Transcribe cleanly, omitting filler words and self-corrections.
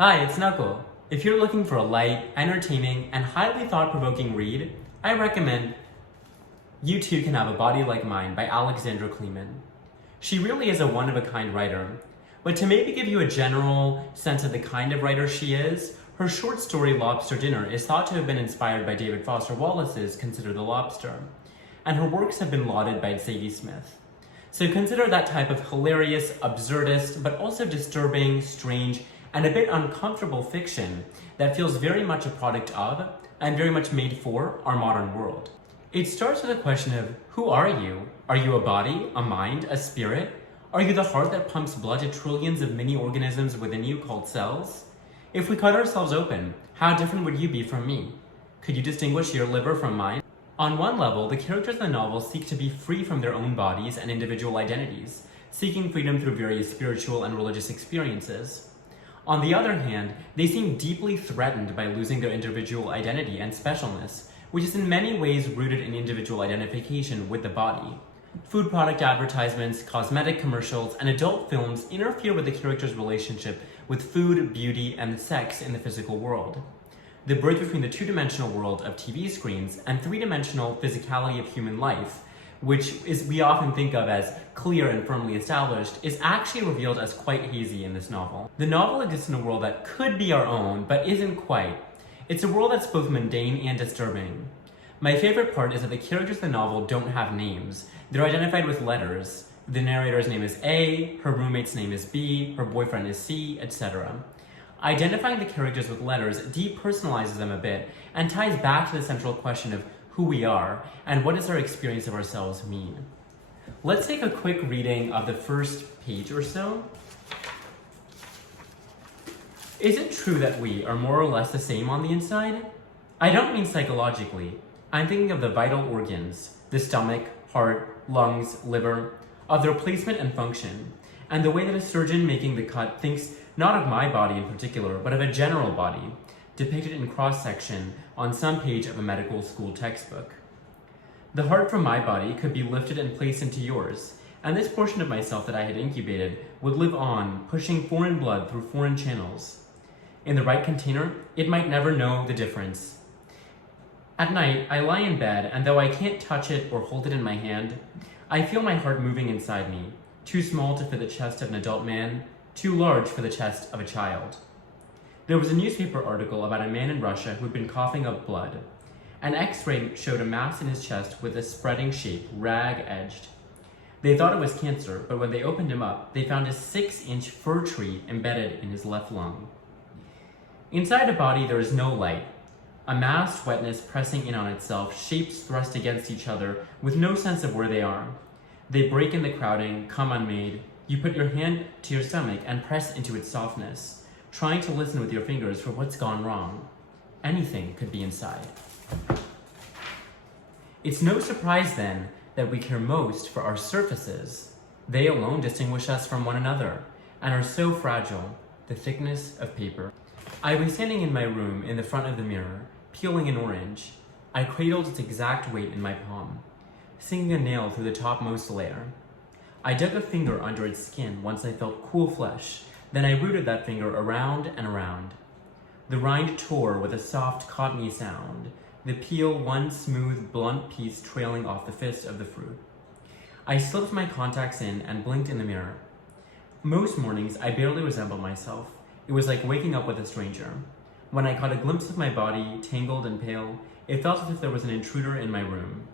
Hi, it's Knuckle. If you're looking for a light, entertaining, and highly thought-provoking read, I recommend You Too Can Have a Body Like Mine by Alexandra Kleeman. She really is a one-of-a-kind writer, but to maybe give you a general sense of the kind of writer she is, her short story Lobster Dinner is thought to have been inspired by David Foster Wallace's Consider the Lobster, and her works have been lauded by Sadie Smith. So consider that type of hilarious, absurdist, but also disturbing, strange, and a bit uncomfortable fiction that feels very much a product of, and very much made for, our modern world. It starts with a question of, who are you? Are you a body, a mind, a spirit? Are you the heart that pumps blood to trillions of mini organisms within you called cells? If we cut ourselves open, how different would you be from me? Could you distinguish your liver from mine? On one level, the characters in the novel seek to be free from their own bodies and individual identities, seeking freedom through various spiritual and religious experiences. On the other hand, they seem deeply threatened by losing their individual identity and specialness, which is in many ways rooted in individual identification with the body. Food product advertisements, cosmetic commercials, and adult films interfere with the characters' relationship with food, beauty, and sex in the physical world. The bridge between the two-dimensional world of TV screens and three-dimensional physicality of human life, which we often think of as clear and firmly established, is actually revealed as quite hazy in this novel. The novel exists in a world that could be our own, but isn't quite. It's a world that's both mundane and disturbing. My favorite part is that the characters in the novel don't have names. They're identified with letters. The narrator's name is A, her roommate's name is B, her boyfriend is C, etc. Identifying the characters with letters depersonalizes them a bit and ties back to the central question of who we are and what does our experience of ourselves mean. Let's take a quick reading of the first page or so. Is it true that we are more or less the same on the inside? I don't mean psychologically. I'm thinking of the vital organs, the stomach, heart, lungs, liver, of their placement and function, and the way that a surgeon making the cut thinks not of my body in particular, but of a general body, depicted in cross-section on some page of a medical school textbook. The heart from my body could be lifted and placed into yours, and this portion of myself that I had incubated would live on, pushing foreign blood through foreign channels. In the right container, it might never know the difference. At night, I lie in bed, and though I can't touch it or hold it in my hand, I feel my heart moving inside me, too small to fit the chest of an adult man, too large for the chest of a child. There was a newspaper article about a man in Russia who'd been coughing up blood. An X-ray showed a mass in his chest with a spreading shape, rag-edged. They thought it was cancer, but when they opened him up, they found a 6-inch fir tree embedded in his left lung. Inside a body, there is no light. A massed wetness pressing in on itself, shapes thrust against each other with no sense of where they are. They break in the crowding, come unmade. You put your hand to your stomach and press into its softness, trying to listen with your fingers for what's gone wrong. Anything could be inside. It's no surprise then that we care most for our surfaces. They alone distinguish us from one another and are so fragile, the thickness of paper. I was standing in my room in the front of the mirror, peeling an orange. I cradled its exact weight in my palm, sinking a nail through the topmost layer. I dug a finger under its skin once I felt cool flesh, then I rooted that finger around and around. The rind tore with a soft, cottony sound, the peel one smooth, blunt piece trailing off the fist of the fruit. I slipped my contacts in and blinked in the mirror. Most mornings, I barely resembled myself. It was like waking up with a stranger. When I caught a glimpse of my body, tangled and pale, it felt as if there was an intruder in my room.